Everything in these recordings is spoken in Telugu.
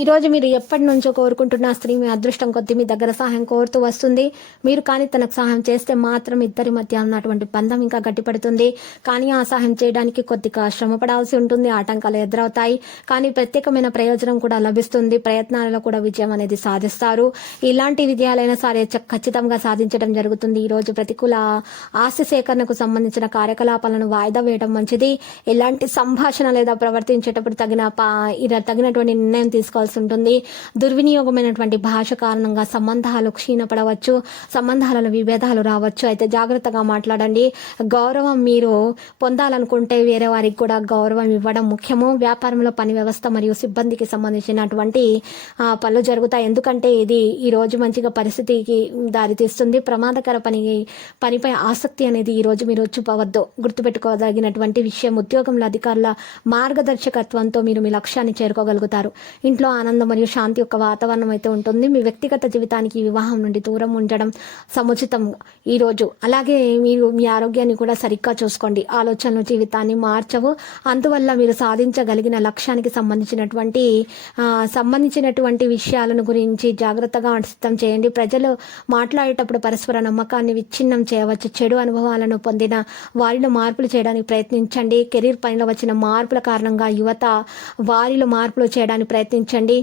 ఈరోజు మీరు ఎప్పటి నుంచో కోరుకుంటున్న స్త్రీ మీ అదృష్టం కొద్ది మీ దగ్గర సహాయం కోరుతూ వస్తుంది. మీరు కానీ తనకు సహాయం చేస్తే మాత్రం ఇద్దరి మధ్య ఉన్నటువంటి బంధం ఇంకా గట్టిపడుతుంది. కానీ ఆ సహాయం చేయడానికి కొద్దిగా శ్రమ పడాల్సి ఉంటుంది. ఆటంకాలు ఎదురవుతాయి. కానీ ప్రత్యేకమైన ప్రయోజనం కూడా లభిస్తుంది. ప్రయత్నాలలో కూడా విజయం అనేది సాధిస్తారు. ఇలాంటి విజయాలైనా సరే చ- ఖచ్చితంగా సాధించడం జరుగుతుంది. ఈ రోజు ప్రతికూల ఆస్తి సేకరణకు సంబంధించిన కార్యకలాపాలను వాయిదా వేయడం మంచిది. ఎలాంటి సంభాషణ లేదా ప్రవర్తించేటప్పుడు తగిన పా- తగినటువంటి నిర్ణయం తీసుకోవాలి చేసుకోవాల్సి ఉంటుంది. దుర్వినియోగమైనటువంటి భాష కారణంగా సంబంధాలు క్షీణపడవచ్చు. సంబంధాలలో విభేదాలు రావచ్చు. అయితే జాగ్రత్తగా మాట్లాడండి. గౌరవం మీరు పొందాలనుకుంటే వేరే వారికి కూడా గౌరవం ఇవ్వడం ముఖ్యము. వ్యాపారంలో పని వ్యవస్థ మరియు సిబ్బందికి సంబంధించినటువంటి పనులు జరుగుతాయి. ఎందుకంటే ఇది ఈ రోజు మంచిగా పరిస్థితికి దారితీస్తుంది. ప్రమాదకర పని పనిపై ఆసక్తి అనేది ఈ రోజు మీరు చూపవద్దు. గుర్తుపెట్టుకోదగినటువంటి విషయం ఉద్యోగంలో అధికారుల మార్గదర్శకత్వంతో మీరు మీ లక్ష్యాన్ని చేరుకోగలుగుతారు. ఇంట్లో ఆనందం మరియు శాంతి యొక్క వాతావరణం అయితే ఉంటుంది. మీ వ్యక్తిగత జీవితానికి వివాహం నుండి దూరం ఉంచడం సముచితం ఈ రోజు. అలాగే మీరు మీ ఆరోగ్యాన్ని కూడా సరిగ్గా చూసుకోండి. ఆలోచనలు జీవితాన్ని మార్చవు. అందువల్ల మీరు సాధించగలిగిన లక్ష్యానికి సంబంధించినటువంటి సంబంధించినటువంటి విషయాలను గురించి జాగ్రత్తగా సిద్ధం చేయండి. ప్రజలు మాట్లాడేటప్పుడు పరస్పర నమ్మకాన్ని విచ్ఛిన్నం చేయవచ్చు. చెడు అనుభవాలను పొందిన వారిలో మార్పులు చేయడానికి ప్రయత్నించండి. కెరీర్ పనిలో వచ్చిన మార్పుల కారణంగా యువత వారిలో మార్పులు చేయడానికి ప్రయత్నించండి. చేయండి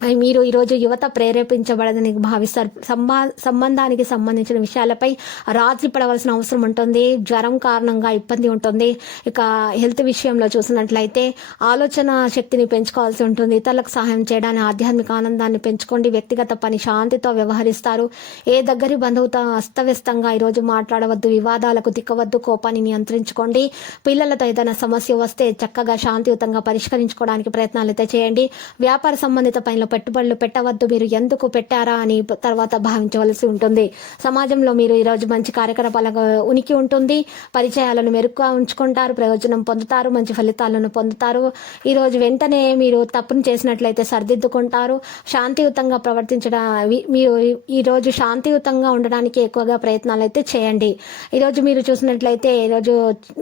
మీరు ఈరోజు యువత ప్రేరేపించబడదని భావిస్తారు. సంబా సంబంధానికి సంబంధించిన విషయాలపై రాత్రి పడవలసిన అవసరం ఉంటుంది. జ్వరం కారణంగా ఇబ్బంది ఉంటుంది. ఇక హెల్త్ విషయంలో చూసినట్లయితే ఆలోచన శక్తిని పెంచుకోవాల్సి ఉంటుంది. ఇతరులకు సహాయం చేయడానికి ఆధ్యాత్మిక ఆనందాన్ని పెంచుకోండి. వ్యక్తిగత పని శాంతితో వ్యవహరిస్తారు. ఏ దగ్గరి బంధువుతో అస్తవ్యస్తంగా ఈరోజు మాట్లాడవద్దు వివాదాలకు దిక్కవద్దు కోపాన్ని నియంత్రించుకోండి. పిల్లలతో ఏదైనా సమస్య వస్తే చక్కగా శాంతియుతంగా పరిష్కరించుకోవడానికి ప్రయత్నాలు అయితే చేయండి. వ్యాపార సంబంధిత పనులపై పెట్టుబడులు పెట్టవద్దు మీరు ఎందుకు పెట్టారా అని తర్వాత భావించవలసి ఉంటుంది. సమాజంలో మీరు ఈరోజు మంచి కార్యకలాపాలకు ఉనికి ఉంటుంది. పరిచయాలను మెరుగ్గా ఉంచుకుంటారు ప్రయోజనం పొందుతారు మంచి ఫలితాలను పొందుతారు. ఈరోజు వెంటనే మీరు తప్పును చేసినట్లయితే సరిదిద్దుకుంటారు. శాంతియుతంగా ప్రవర్తించడం మీరు ఈరోజు శాంతియుతంగా ఉండడానికి ఎక్కువగా ప్రయత్నాలు అయితే చేయండి. ఈరోజు మీరు చూసినట్లయితే ఈరోజు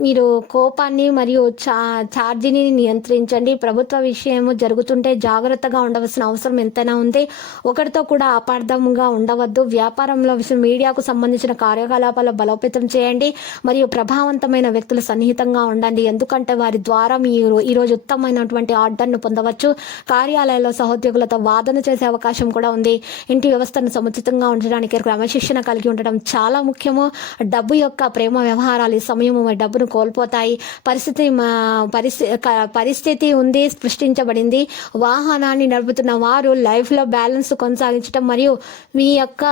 మీరు కోపాన్ని మరియు చా ఛార్జీని నియంత్రించండి. ప్రభుత్వ విషయం జరుగుతుంటే జాగ్రత్తగా ఉండవలసిన అవసరం ఎంతైనా ఉంది. ఒకరితో కూడా అపార్థంగా ఉండవద్దు. వ్యాపారంలో విషయం మీడియాకు సంబంధించిన కార్యకలాపాలు బలోపేతం చేయండి. మరియు ప్రభావవంతమైన వ్యక్తులు సన్నిహితంగా ఉండండి. ఎందుకంటే వారి ద్వారా మీరు ఈరోజు ఉత్తమమైనటువంటి ఆర్డర్ను పొందవచ్చు. కార్యాలయాల్లో సహోద్యోగులతో వాదన చేసే అవకాశం కూడా ఉంది. ఇంటి వ్యవస్థను సముచితంగా ఉంచడానికి క్రమశిక్షణ కలిగి ఉండడం చాలా ముఖ్యము. డబ్బు యొక్క ప్రేమ వ్యవహారాలు ఈ సమయం డబ్బును కోల్పోతాయి. పరిస్థితి మా- పరిస్థితి పరిస్థితి ఉంది సృష్టించబడింది. వాహనాన్ని నడుపుతున్న వారు లైఫ్లో బ్యాలెన్స్ కొనసాగించడం మరియు మీ యొక్క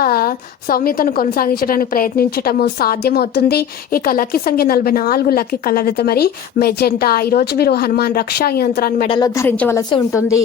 సౌమ్యతను కొనసాగించడానికి ప్రయత్నించటము సాధ్యమవుతుంది. ఇక లక్కీ సంఖ్య నలభై నాలుగు లక్కీ కలర్ అయితే మరి మెజెంటా. ఈరోజు మీరు హనుమాన్ రక్షా యంత్రాన్ని మెడలో ధరించవలసి ఉంటుంది.